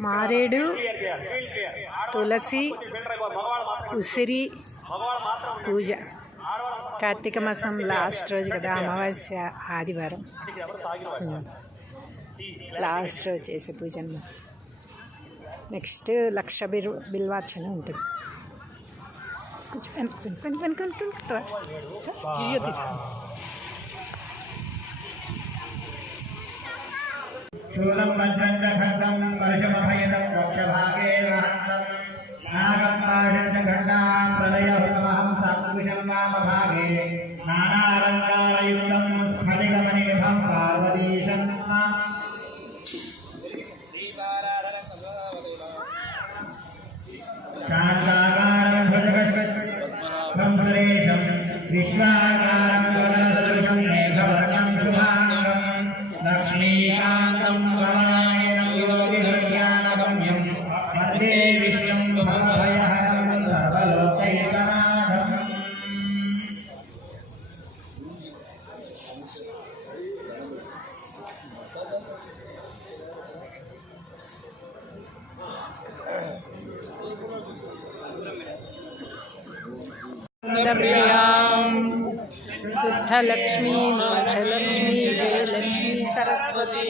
మారేడు తులసి ఉసిరి పూజ కార్తీక మాసం లాస్ట్ రోజు కదా అమావాస్య ఆదివారం. లాస్ట్ రోజు చేసే పూజ అన్నమాట నెక్స్ట్ లక్ష బిల్ బిల్వార్చన ఉంటుంది కొంచెం వెనక్కి వెనక్కి వెనక్కి स्थूलं मध्यन्दघण्डं वर्षमभयदं वक्षभागे वहन्तं नागं पाषण्डघण्डां प्रलयहुतमहं सात्विषं वामभागे नानारङ्गारयुक्तं स्फटिकमनिभं पार्वतीशं शान्ताकारं भजकश्वत् विश्वाकारं प्रियाम् शुद्धलक्ष्मी मोक्षलक्ष्मी जयलक्ष्मी सरस्वती।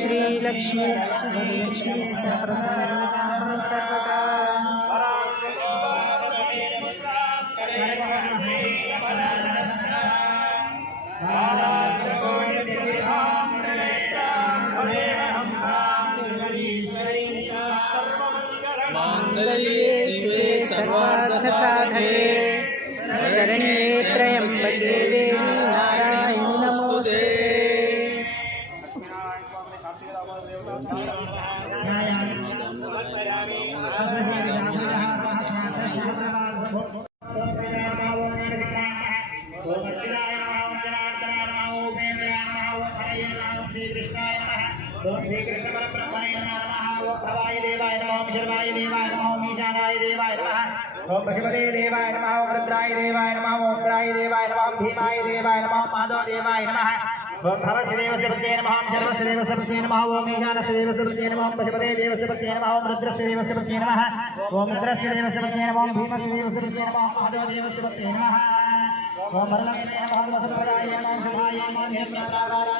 श्रीलक्ष्मी सुभलक्ष्मी सर्वदा सर्वदा। ओम श्री कृष्ण पर ब्रह्मणे नमः ओम भवाय देवाय नमः ओम शर्वाय देवाय नमः ओम ईशानाय देवाय नमः ओम पशुपते देवाय नमः ओम रुद्राय देवाय नमः ओम रुद्राय देवाय नमः ओम भीमाय देवाय नमः ओम माधव देवाय नमः ओम भवश्रीदेव सपते नमः ओम सर्वश्रीदेव सपते नमः ओम ईशानश्रीदेव नमः ओम पशुपते देव सपते नमः ओम रुद्रश्रीदेव सपते नमः ओम रुद्रश्रीदेव सपते नमः ओम भीमश्रीदेव सपते नमः ओम महादेवदेव नमः ओम भरणमेव नमः ओम सदाय नमः सदाय नमः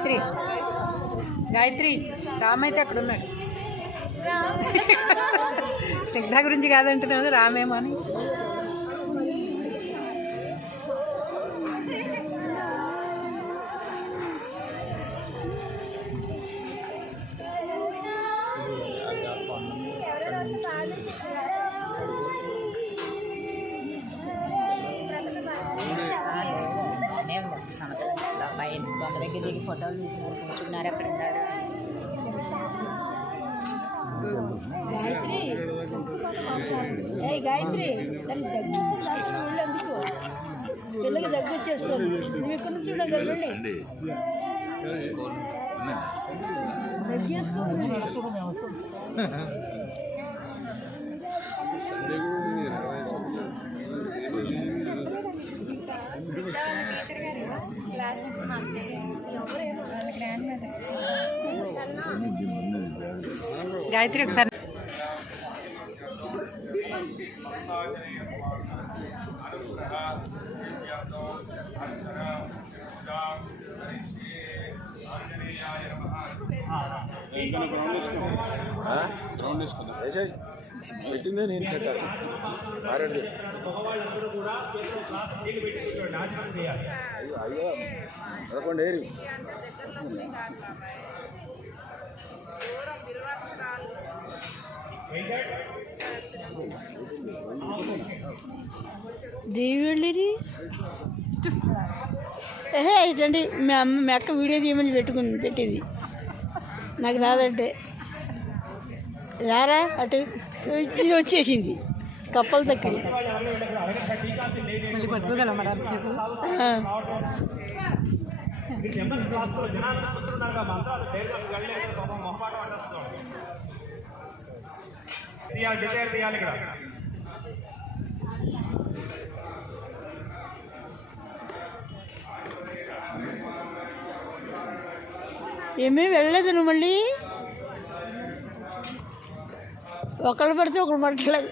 గాయత్రి. గాయత్రి రామ్ అయితే అక్కడ ఉన్నాడు. స్నిగ్ధ గురించి కాదంటున్నాను రామేమో అని. దిగి ఫోటోలు తీసుకున్నారు కూర్చున్నారు అక్కడ ఉన్నారు? గాయత్రి దానికి దగ్గు ఎందుకు? పిల్లకి దగ్గు వచ్చేస్తుంది నువ్వు ఇక్కడ నుంచి చూడండి వెళ్ళండి. గాయత్రి ఒకసారి. గ్రౌండ్ వేసుకున్నా పెట్టిందే నేను చెప్పాలి ఆరేడు అయ్యో అయ్యో పదకొండు ఏరి. దేవి ఏహే ఇటండి మీ అమ్మ మీ అక్క వీడియో తీయమని పెట్టుకుని పెట్టేది. నాకు రాదంటే. రారా? అటు? వచ్చేసింది. కప్పలు మళ్ళీ ఇక్కడ ఏమీ వెళ్ళలేదు నువ్వు మళ్ళీ? ఒకళ్ళు పడితే ఒకళ్ళు పట్టలేదు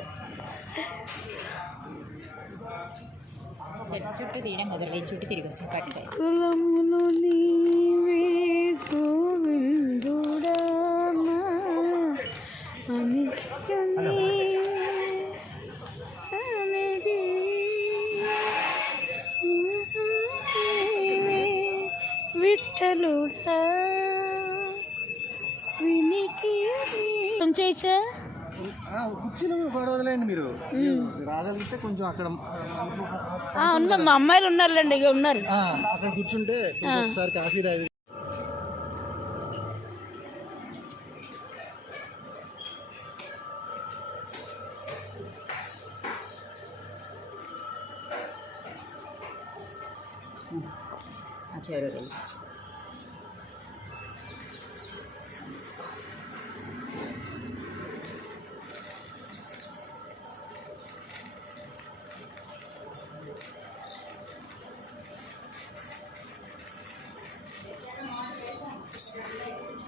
చెట్టు తీయడం కుదరలేదు చుట్టూ తిరిగి వచ్చాం కట్టే కులములు నీవే గోవిందుడా నా కుర్చీలు గొడవ వదిలేయండి మీరు. రాగలిగితే కొంచెం అక్కడ మా అమ్మాయిలు ఉన్నారులేండి ఇక ఉన్నారు. అక్కడ కూర్చుంటే ఒకసారి కాఫీ తాగి ఆ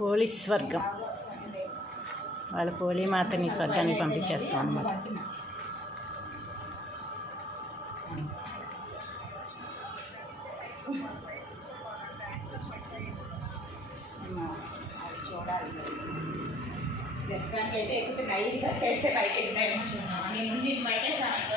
పోలీస్ స్వర్గం. వాళ్ళ పోలీ మాతని స్వర్గానికి పంపించేస్తాం అన్నమాట. ప్రస్తుతానికి అయితే ఎక్కువ బయట ఎక్కుతాయేమో చూద్దాం నేను ముందు ఇది బయటేసాను అనుకో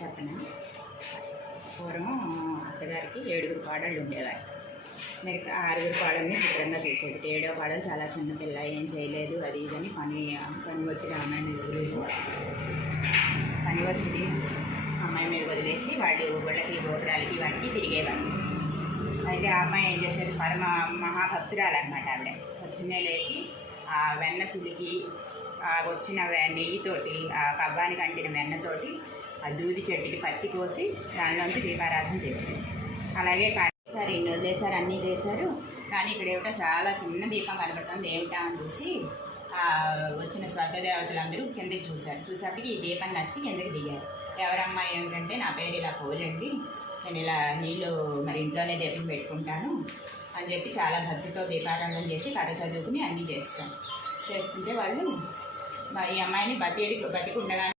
చెప్పనా? పూర్వం అత్తగారికి ఏడుగురు పాడళ్ళు ఉండేవారు. మరి ఆరుగురు పాడల్ని శుభ్రంగా చూసేది. ఏడో పాడలు చాలా చిన్న పిల్ల ఏం చేయలేదు అది ఇదని పని పని ఒత్తిడి అమ్మాయి మీద వదిలేసి పని ఒత్తిడి అమ్మాయి మీద వదిలేసి వాళ్ళు ఊళ్ళకి గోపురాలకి వాటికి తిరిగేవారు. అయితే ఆ అమ్మాయి ఏం చేసేది? పరమ మహాభక్తురాలన్నమాట ఆవిడ. పొద్దున్నే లేచి ఆ వెన్న చిలికి వచ్చిన నెయ్యితోటి ఆ కబ్బానికి అంటిన వెన్నతోటి దూది చెట్టుకి పత్తి కోసి దానిలోంచి దీపారాధన చేశారు. అలాగే సార్ ఎన్ని వదిలేశారు అన్నీ చేశారు. కానీ ఇక్కడ ఏమిటో చాలా చిన్న దీపం కనబడుతుంది. ఏమిటా అని చూసి వచ్చిన స్వర్గదేవతలందరూ కిందకి చూశారు. చూసేప్పటికి ఈ దీపం నచ్చి కిందకి దిగారు. ఎవరమ్మా ఏమిటంటే నా పేరు ఇలా పోలండి. నేను ఇలా నీళ్ళు మరి ఇంట్లోనే దీపం పెట్టుకుంటాను అని చెప్పి చాలా భక్తితో దీపారాధన చేసి కథ చదువుకుని అన్నీ చేస్తాను చేస్తుంటే వాళ్ళు ఈ అమ్మాయిని బతికి ఉండగానే